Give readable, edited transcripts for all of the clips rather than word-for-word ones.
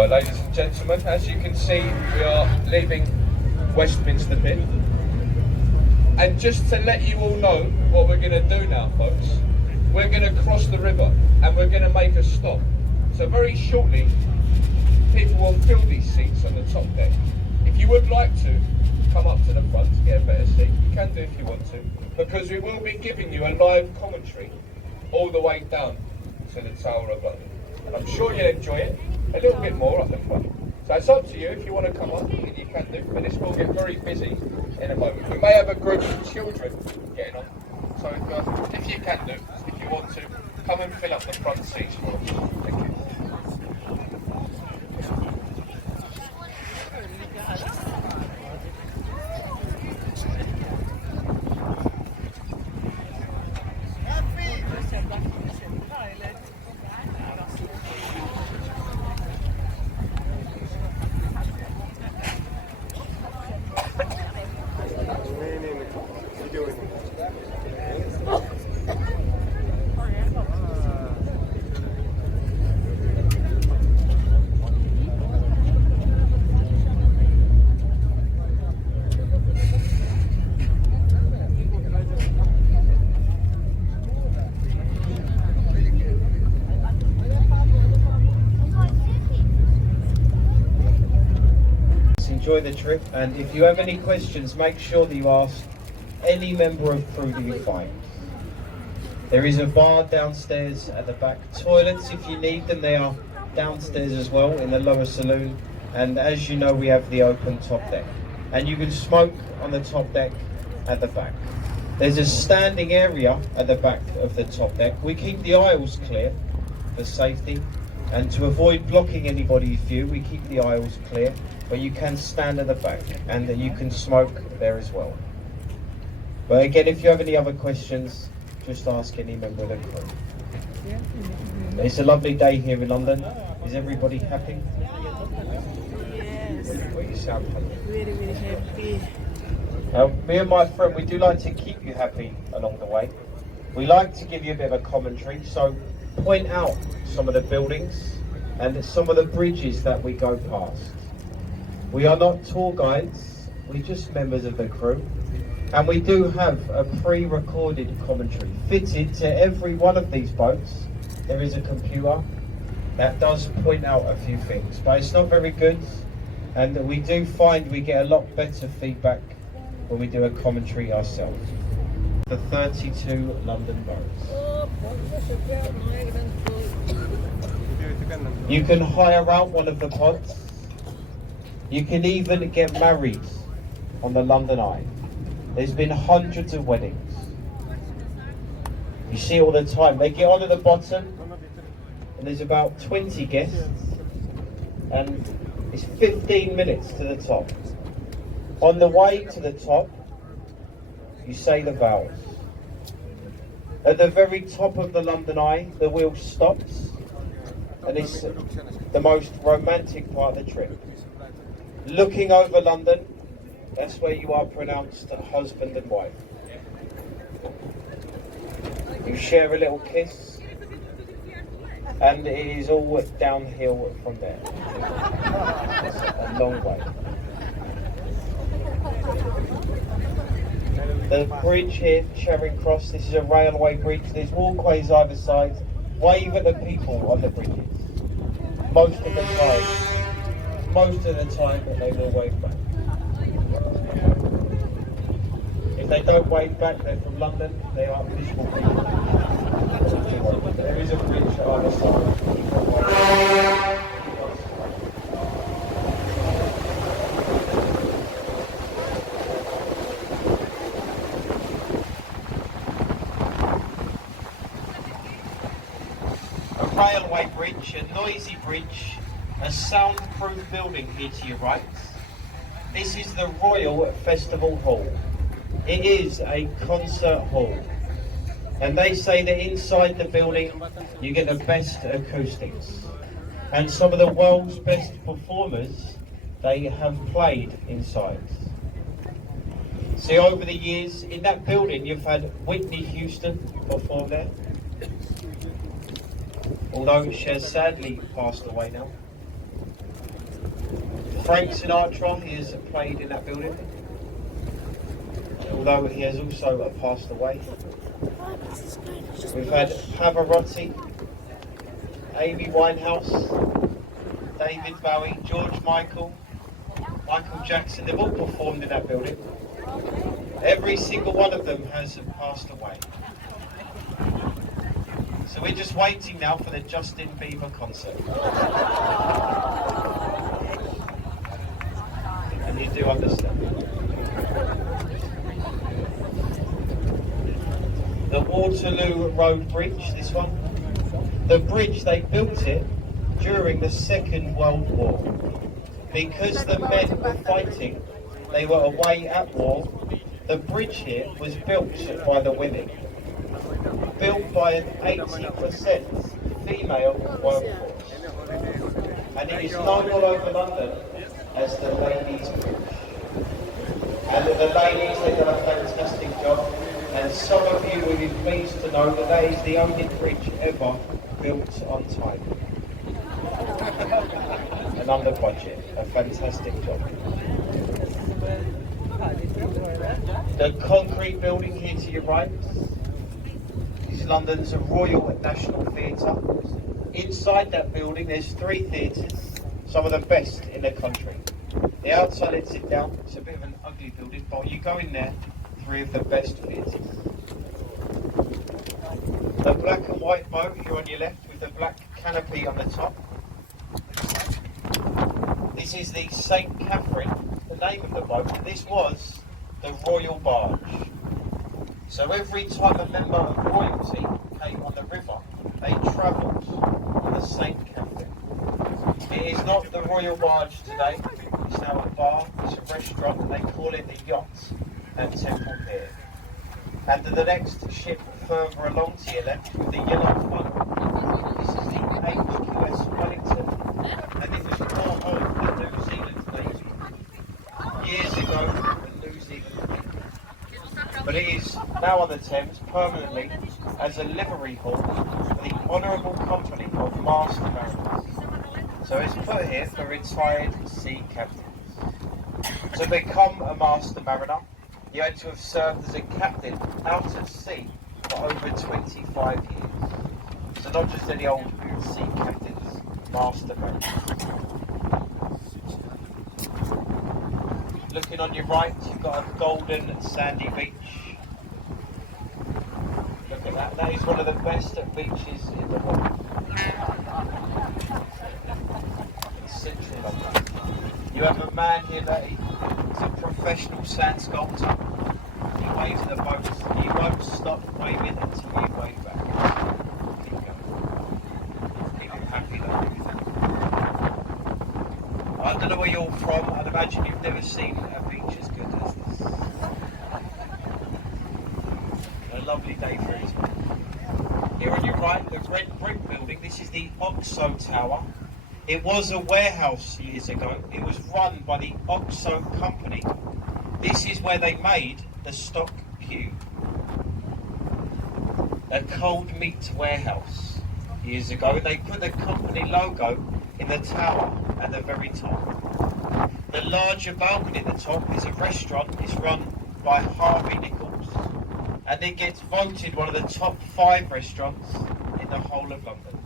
So, ladies and gentlemen, as you can see, we are leaving Westminster Bit. And just to let you all know what we're going to do now, folks, we're going to cross the river and we're going to make a stop. So very shortly, people will fill these seats on the top deck. If you would like to come up to the front to get a better seat, you can do if you want to, because we will be giving you a live commentary all the way down to the Tower of London. I'm sure you'll enjoy it a little bit more up the front. So it's up to you. If you want to come up, you can do, but this will get very busy in a moment. We may have a group of children getting on, so if you can do, if you want to, come and fill up the front seats for us. Thank you. Enjoy the trip, and if you have any questions, make sure that you ask any member of crew that you find. There is a bar downstairs at the back. Toilets, if you need them, they are downstairs as well in the lower saloon. And as you know, we have the open top deck, and you can smoke on the top deck at the back. There's a standing area at the back of the top deck. We keep the aisles clear for safety, and to avoid blocking anybody's view, we keep the aisles clear. But you can stand at the back, and you can smoke there as well. But again, if you have any other questions, just ask any member of the crew. It's a lovely day here in London. Is everybody happy? Yes. Well, you sound happy. Very, very happy. Now, me and my friend, we do like to keep you happy along the way. We like to give you a bit of a commentary, so point out some of the buildings and some of the bridges that we go past. We are not tour guides, we're just members of the crew, and we do have a pre-recorded commentary fitted to every one of these boats. There is a computer that does point out a few things, but it's not very good, and we do find we get a lot better feedback when we do a commentary ourselves. The 32 London boats. You can hire out one of the pods. You can even get married on the London Eye. There's been hundreds of weddings. You see all the time. They get on at the bottom, and there's about 20 guests, and it's 15 minutes to the top. On the way to the top, you say the vows. At the very top of the London Eye, the wheel stops, and it's the most romantic part of the trip. Looking over London, that's where you are pronounced husband and wife. You share a little kiss, and it is all downhill from there. It's a long way. The bridge here, Charing Cross, this is a railway bridge. There's walkways either side. Wave at the people on the bridges. Most of the time they will wave back. If they don't wave back, they're from London, they are miserable people. There is a bridge at either side. A railway bridge, a noisy bridge, a soundproof building here to your right. This is the Royal Festival Hall. It is a concert hall, and they say that inside the building you get the best acoustics, and some of the world's best performers, they have played inside. See, over the years in that building you've had Whitney Houston perform there, although she has sadly passed away now. Frank Sinatra, he has played in that building, although he has also passed away. We've had Pavarotti, Amy Winehouse, David Bowie, George Michael, Michael Jackson. They've all performed in that building. Every single one of them has passed away. So we're just waiting now for the Justin Bieber concert. And you do understand. The Waterloo Road Bridge, this one. The bridge, they built it during the Second World War. Because the men were fighting, they were away at war, the bridge here was built by the women. Built by an 80% female workforce. And it is known all over London as the Ladies' Bridge. And the ladies, they've done a fantastic job. And some of you will be pleased to know that that is the only bridge ever built on time. And under budget. A fantastic job. The concrete building here to your right is London's Royal National Theatre. Inside that building there's 3 theatres, some of the best in the country. The outside lets it down, it's a bit of an ugly building, but when you go in there, 3 of the best theatres. The black and white boat here on your left with the black canopy on the top. This is the St. Catherine, the name of the boat. This was the Royal Barge. So every time a member of royalty came on the river, they travelled on the St. Catherine. It is not the Royal Barge today, it's now a bar, it's a restaurant, and they call it the Yacht and Temple Pier. And the next ship further along to your left with the yellow funnel, this is the HQS Wellington, and it was brought home the New Zealand Navy years ago, the New Zealand Navy. But it is now on the Thames permanently as a livery hall for the Honourable Company of Master Mariners. So it's put here for retired sea captains. To become a Master Mariner, you had to have served as a captain out at sea for over 25 years. So not just any old sea captains, Master Mariners. Looking on your right, you've got a golden sandy beach. Look at that, that is one of the best beaches in the world. It's central London. You have a man here that is a professional sand sculptor. He waves at the boats. He won't stop waving until you wave back. Keep going. Keep him happy though. I don't know where you're from. I'd imagine you've never seen a beach as good as this. A lovely day for it as well. Here on your right, the red brick building. This is the Oxo Tower. It was a warehouse years ago. It was run by the Oxo Company. This is where they made the stock cube. A cold meat warehouse years ago. They put the company logo in the tower at the very top. The larger balcony at the top is a restaurant. It's run by Harvey Nichols, and it gets voted one of the top 5 restaurants in the whole of London.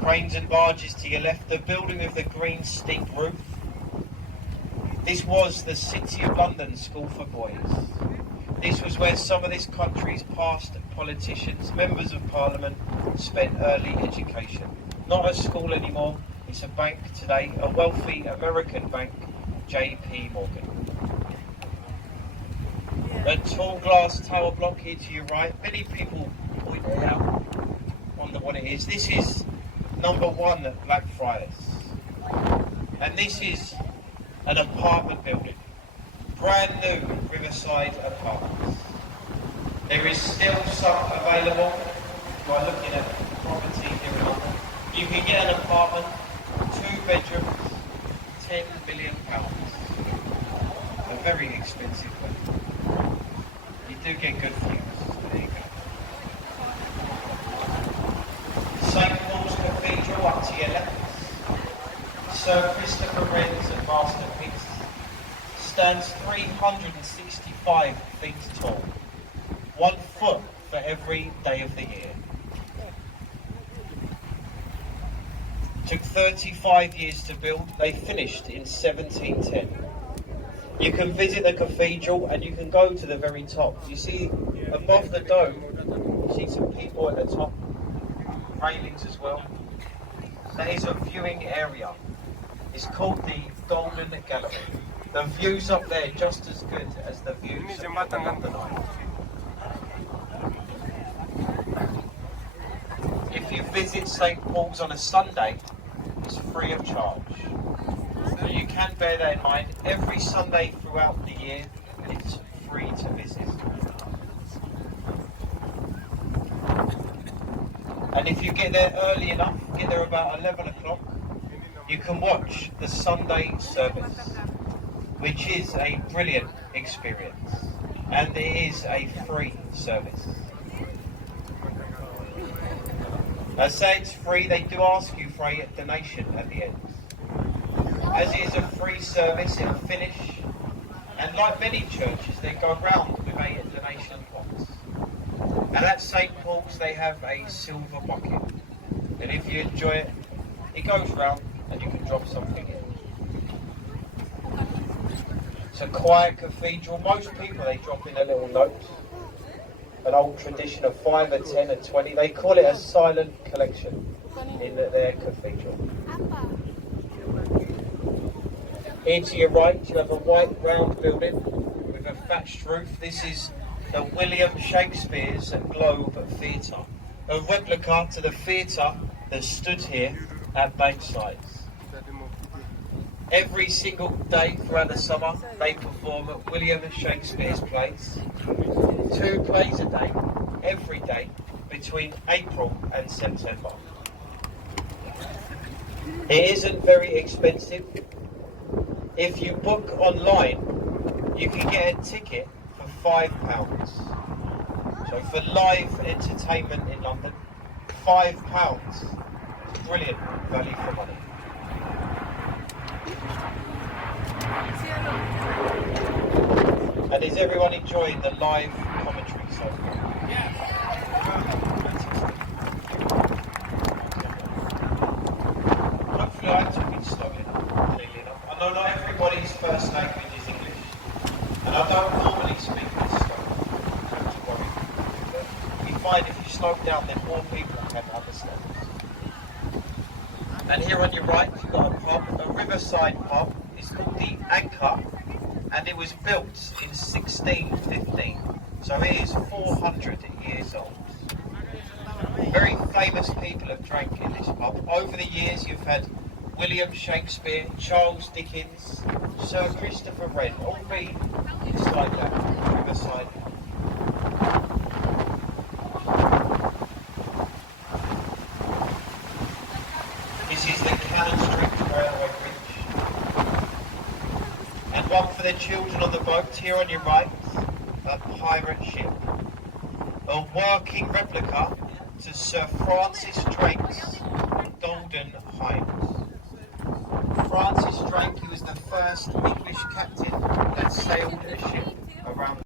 Cranes and barges to your left, the building with the green steep roof. This was the City of London School for Boys. This was where some of this country's past politicians, members of parliament, spent early education. Not a school anymore, it's a bank today, a wealthy American bank, JP Morgan. A tall glass tower block here to your right. Many people point it out, wonder what it is. This is number 1 at Blackfriars. And this is an apartment building. Brand new Riverside apartments. There is still some available. You are looking at property here in London. You can get an apartment, 2 bedrooms, £10 million. A very expensive one. You do get good views. There you go. St. Paul's Cathedral. Sir Christopher Wren's masterpiece, stands 365 feet tall, 1 foot for every day of the year. Took 35 years to build, they finished in 1710. You can visit the cathedral and you can go to the very top. You see above the dome, you see some people at the top, railings as well. That is a viewing area. It's called the Golden Gallery. The views up there just as good as the views of London Eye. If you visit St. Paul's on a Sunday, it's free of charge. So you can bear that in mind. Every Sunday throughout the year, it's free to visit. And if you get there early enough, get there about 11 o'clock, you can watch the Sunday service, which is a brilliant experience. And it is a free service. I say it's free, they do ask you for a donation at the end. As it is a free service, it'll finish, and like many churches, they go round with a donation box. And at St. Paul's, they have a silver bucket. And if you enjoy it, it goes round and you can drop something in. It's a quiet cathedral. Most people, they drop in a little note. An old tradition of 5, a 10, a 20. They call it a silent collection in their cathedral. Here to your right, you have a white round building with a thatched roof. This is the William Shakespeare's Globe Theatre, a replica to the theatre that stood here at Bankside. Every single day throughout the summer, they perform at William Shakespeare's plays. 2 plays a day, every day, between April and September. It isn't very expensive. If you book online, you can get a ticket for £5. So for live entertainment in London, £5. It's brilliant value for money. And is everyone enjoying the live commentary so far? Yeah. Hopefully I took it slowly enough. I know not everybody's first language is English, and I don't normally speak this slowly. Don't you worry. But you find if you slow down, then more people can understand. And here on your right, you've got a pub, a riverside pub. It's called the Anchor, and it was built in 1615, so it is 400 years old. Very famous people have drank in this pub. Over the years, you've had William Shakespeare, Charles Dickens, Sir Christopher Wren, all been inside that riverside. This is the Cannon Street Railway Bridge. And one for the children on the boat. Here on your right, a pirate ship. A working replica to Sir Francis Drake's Golden Hind. Francis Drake, he was the first English captain that sailed a ship.